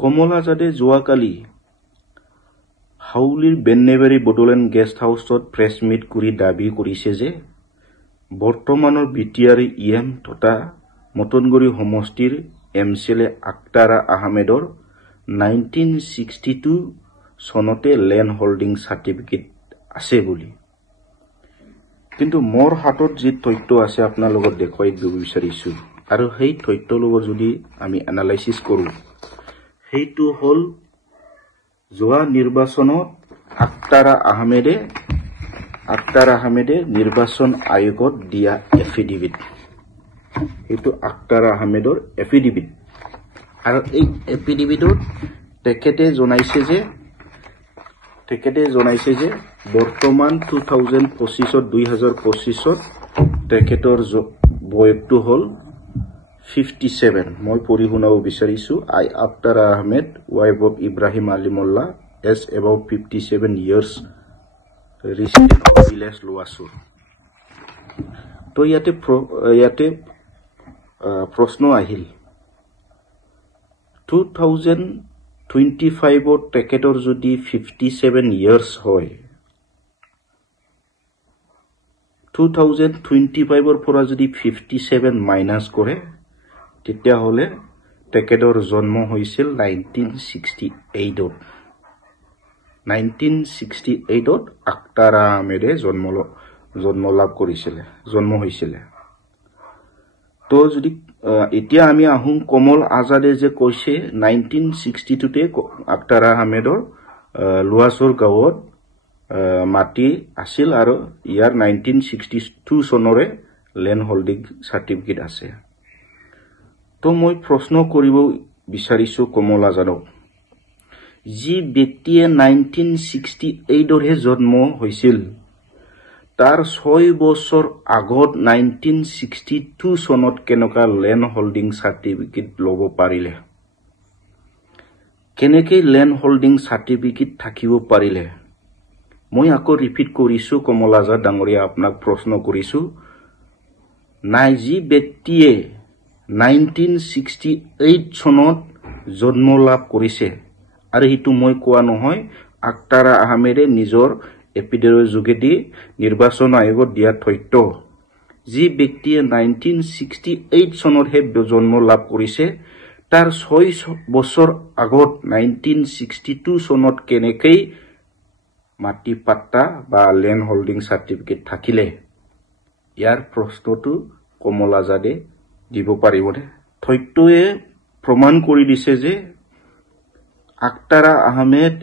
কমলাজাদে যোৱাকালি হাউলিৰ বেন্নেবাৰী বডোলেণ্ড গেষ্ট হাউচত press meat কৰি দাবী কৰিছে যে বৰ্তমানৰ বিটিআৰ ইএম তথা মতনগুৰি সমষ্টিৰ এমচিএলএ আক্তাৰা আহমেদৰ 1962 চনতে লেণ্ড হোল্ডিং সাৰ্টিফিকেট আছে বুলি। কিন্তু মোৰ হাতত যি তথ্য আছে আপোনাৰ লগত দেখুৱাই দিব বিচাৰিছো আৰু সেই তথ্যৰ লগত যদি আমি এনালাইসিস কৰো সেইটো হল যোৱা নিৰ্বাচনত আক্তাৰা আহমেদে নিৰ্বাচন আয়োগত দিয়া এফিডেভিট। এইটো আক্তাৰা আহমেদৰ এফিডেভিট আৰু এই এফিডেভিটত তেখেতে জনাইছে যে বৰ্তমান 2025 তেখেতৰ বয়সটো হল 57। মই পঢ়ি শুনাব বিচাৰিছো। I Aktara Ahmed, wife of Ibrahim Ali Mullah, is about 57 years, resident of village Luasur. তো ইয়াতে প্ৰশ্ন আহিল 2025 তেখেতৰ যদি 57 years হয় 2025 পৰা যদি 57 মাইনাস কৰে তেতিয়া হলে তেখেতৰ জন্ম হৈছিল 1968 আক্তাৰা আহমেদে জন্ম হৈছিল। তো যদি এতিয়া আমি আহোঁ কমল আজাদে যে কৈছে 1962 তে আক্তাৰা আহমেদৰ লুৱাছৰ গাঁৱত মাটি আছিল আৰু ইয়াৰ 1962 চনৰে লেণ্ড হোল্ডিং সাৰ্টিফিকেট আছে। তো মই প্ৰশ্ন কৰিব বিচাৰিছো কমল আজাদক, যি ব্যক্তিয়ে 1968 হে জন্ম হৈছিল তাৰ 6 বছৰ আগত 1962 চনত কেনেকা লেণ্ড হোল্ডিং সাৰ্টিফিকেট ল'ব পাৰিলে, কেনেকে লেণ্ড হোল্ডিং সাৰ্টিফিকেট থাকিব পাৰিলে? মই আকৌ ৰিপিট কৰিছো কমল আজাদ ডাঙৰীয়া, আপোনাক প্ৰশ্ন কৰিছো, নাই যি ব্যক্তিয়ে 1968 চনত জন্ম লাভ কৰিছে আৰু সেইটো মই কোৱা নহয়, আক্তাৰা আহমেদে নিজৰ এফিডেভিটৰ যোগেদি নিৰ্বাচন আয়োগত দিয়া তথ্য, যি ব্যক্তিয়ে 1968 চনত হে জন্ম লাভ কৰিছে তাৰ 6 বছৰ আগত 1962 চনত কেনেকৈ মাটি পাট্টা বা লেণ্ড হোল্ডিং সাৰ্টিফিকেট থাকিলে? ইয়াৰ প্ৰশ্নটো কমল আজাদে দিব পাৰিবনে? তথ্যয়ে প্ৰমাণ কৰি দিছে যে আক্তাৰা আহমেদ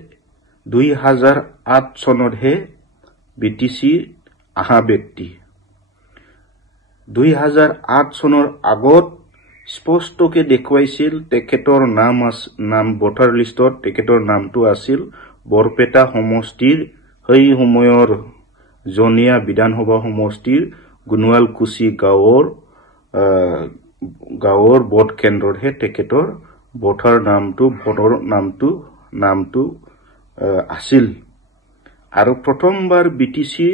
2008 চনতহে বিটিসি আহা ব্যক্তি। 2008 চনৰ আগত স্পষ্টকে দেখুৱাইছিল তেখেতৰ নাম ভোটাৰ লিষ্টত তেখেতৰ নামটো আছিল বৰপেটা সমষ্টিৰ সেই সময়ৰ জনিয়া বিধানসভা সমষ্টিৰ গুণৱালকুছি গাঁৱৰ ভোট কেন্দ্ৰতহে তেখেতৰ ভোটাৰ নামটো আছিল আৰু প্ৰথমবাৰ বিটিসি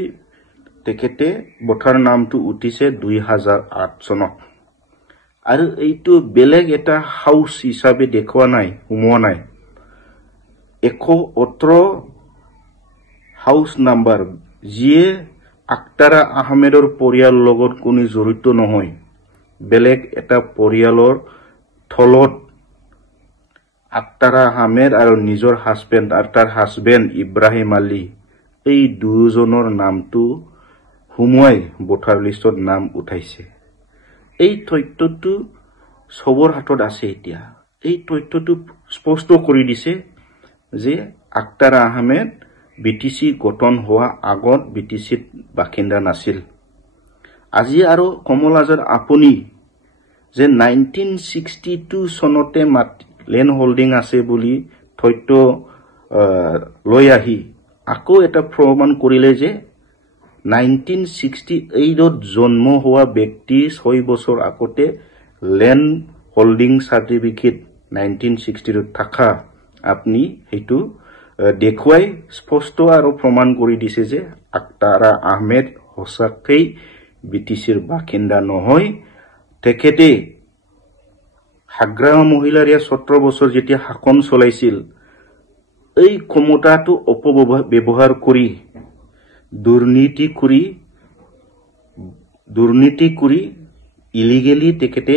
তেখেতে ভোটাৰ নামটো উঠিছে 2008 চনত আৰু এইটো বেলেগ এটা হাউস হিচাপে দেখুৱা নাই, সোমোৱা নাই। 118 হাউস নাম্বাৰ, যিয়ে আক্তাৰা আহমেদৰ পৰিয়ালৰ লগত কোনো জড়িত নহয়, বেলেগ এটা পৰিয়ালৰ থলত আক্তাৰা আহমেদ আৰু নিজৰ হাজবেণ্ড আৰু তাৰ হাজবেণ্ড ইব্ৰাহিম আলী এই দুজনৰ নামটো সোমোৱাই ভোটাৰ লিষ্টত নাম উঠাইছে। এই তথ্যটো সবৰ হাতত আছে। এতিয়া এই তথ্যটো স্পষ্ট কৰি দিছে যে আক্তাৰা আহমেদ বিটিসি গঠন হোৱা আগত বিটিসিত বাসিন্দা নাছিল। আজি আৰু কমল আজাদ আপুনি যে 1962 চনতে লেণ্ড হোল্ডিং আছে বুলি তথ্য লৈ আহি আকৌ এটা প্ৰমাণ কৰিলে যে 1968 জন্ম হোৱা ব্যক্তি 6 বছৰ আগতে লেণ্ড হোল্ডিং সাৰ্টিফিকেট 1960 থাকা আপনি সেইটো দেখুৱাই স্পষ্ট আৰু প্ৰমাণ কৰি দিছে যে আক্তাৰা আহমেদ সঁচাকৈ বিটিসিৰ বাসিন্দা নহয়। তেখেতে হাগ্ৰামা মহিলাৰিয়া 17 বছৰ যেতিয়া শাসন চলাইছিল এই ক্ষমতাটো অপব্যৱহাৰ কৰি দুৰ্নীতি কৰি ইলিগেলি তেখেতে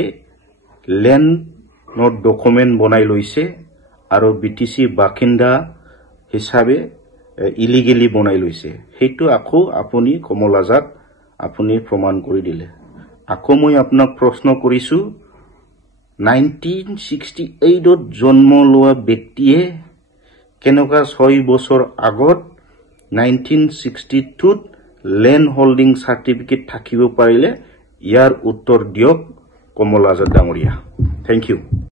লেণ্ডৰ ডকুমেণ্ট বনাই লৈছে আৰু বিটিসি বাসিন্দা হিচাপে ইলিগেলি বনাই লৈছে সেইটো আকৌ আপুনি কমল আজাদ আপুনি প্ৰমাণ কৰি দিলে আকৌ মই আপোনাক প্ৰশ্ন কৰিছো 1968 জন্ম লোৱা ব্যক্তিয়ে কেনেকা 6 বছৰ আগত 1962 লেণ্ড হোল্ডিং সাৰ্টিফিকেট থাকিব পাৰিলে ইয়াৰ উত্তৰ দিয়ক কমল আজাদ ডাঙৰীয়া থ্যাংক ইউ